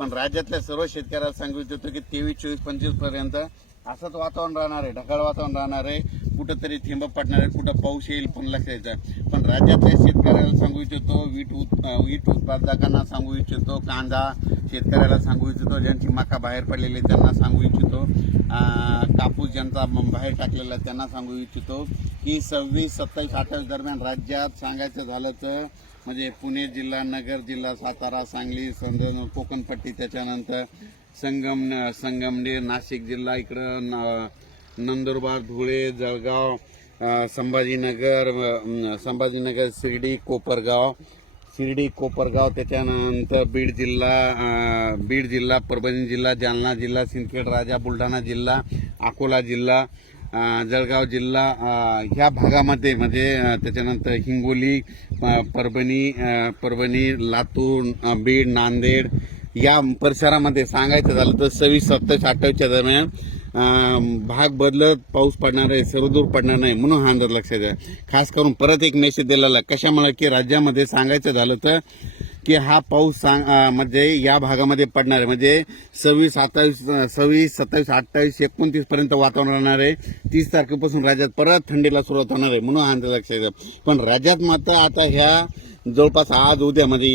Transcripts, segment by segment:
पण राज्यातल्या सर्व शेतकऱ्याला सांगू इच्छितो की 23, 24, 25 पर्यंत असंच वातावरण राहणार आहे, ढगाळ वातावरण राहणार आहे. कुठंतरी थेंब पडणार आहे, कुठं पाऊस येईल पण लक्षात द्यायचं. पण राज्यातल्या शेतकऱ्याला सांगू इच्छितो, वीट उत्पादकांना सांगू इच्छितो, कांदा शेतकऱ्याला सांगू इच्छितो, ज्यांची मका बाहेर पडलेली त्यांना सांगू इच्छितो, कापूस ज्यांचा बाहेर टाकलेला त्यांना सांगू इच्छितो की 26, 27, 28 दरम्यान राज्यात सांगायचं झालं तर म्हणजे पुणे जिल्हा, नगर जिल्हा, सातारा, सांगली, कोकणपट्टी, त्याच्यानंतर संगमनेर, नाशिक जिल्हा, इकडं नंदुरबार, धुळे, जळगाव, संभाजीनगर, शिर्डी, कोपरगाव, त्याच्यानंतर बीड जिल्हा, परभणी जिल्हा, जालना जिल्हा, सिंदखेड राजा, बुलढाणा जिल्हा, अकोला जिल्हा, जळगाव जिल्हा, ह्या भागामध्ये म्हणजे त्याच्यानंतर हिंगोली, परभणी, लातूर, बीड, नांदेड या परिसरामध्ये सांगायचं झालं तर 26, 27, 28च्या दरम्यान भाग बदलत पाऊस पडणार आहे, सर्वदूर पडणार नाही म्हणून हा अंदाज लक्षात द्या. खास करून परत एक मेसेज दिलेला कशामुळे की राज्यामध्ये सांगायचं झालं तर की हा पाऊस म्हणजे या भागामध्ये पडणार आहे, म्हणजे 26, 27, 28, 29 पर्यंत वातावरण राहणार आहे. 30 तारखेपासून राज्यात परत थंडीला सुरुवात होणार आहे म्हणून हा अंदाज लक्षात द्या. पण राज्यात मात्र आता ह्या जवळपास आज उद्या म्हणजे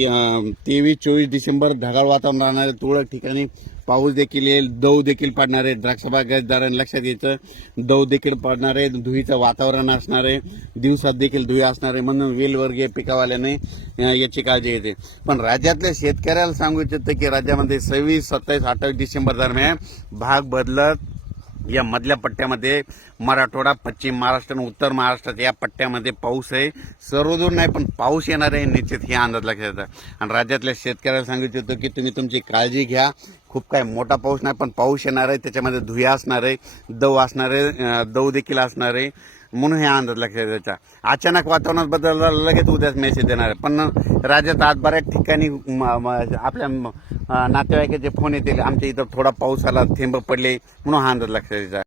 23, 24 डिसेंबर ढगाळ वातावरण राहणार आहे. तुरळक ठिकाणी पाऊस देखील येईल, दव देखील पडणार आहे. द्राक्ष बागायतदारांनी लक्षात घ्यायचं, दव देखील पडणार आहे, धुळीचं वातावरण असणार आहे, दिवसात देखील धुळी असणार आहे म्हणून वेलवर्गीय पिकावाल्याने याची काळजी घेते. पण राज्यातल्या शेतकऱ्याला सांगू इच्छितो की राज्यामध्ये 26, 27, 28 डिसेंबर दरम्यान भाग बदलत या मधल्या पट्ट्यामध्ये मराठवाडा, पश्चिम महाराष्ट्र आणि उत्तर महाराष्ट्रात या पट्ट्यामध्ये पाऊस आहे. सर्वदूर नाही पण पाऊस येणार आहे निश्चित, हे अंदाज लक्षात येतात. आणि राज्यातल्या शेतकऱ्याला सांगितलं होतं की तुम्ही तुमची काळजी घ्या. खूप काय मोठा पाऊस नाही पण पाऊस येणार आहे, त्याच्यामध्ये धुया असणार आहे, दव असणार आहे, दव देखील असणार आहे म्हणून हे अंदाज लक्षात द्यायचा. अचानक वातावरणात बदलला लगेच उद्याच मेसेज देणार आहे. पण राज्यात आज बऱ्याच ठिकाणी आपल्या नातेवाईकाचे फोन येतील, आमच्या इथं थोडा पाऊस आला, थेंब पडले म्हणून हा अंदाज लक्षात द्यायचा.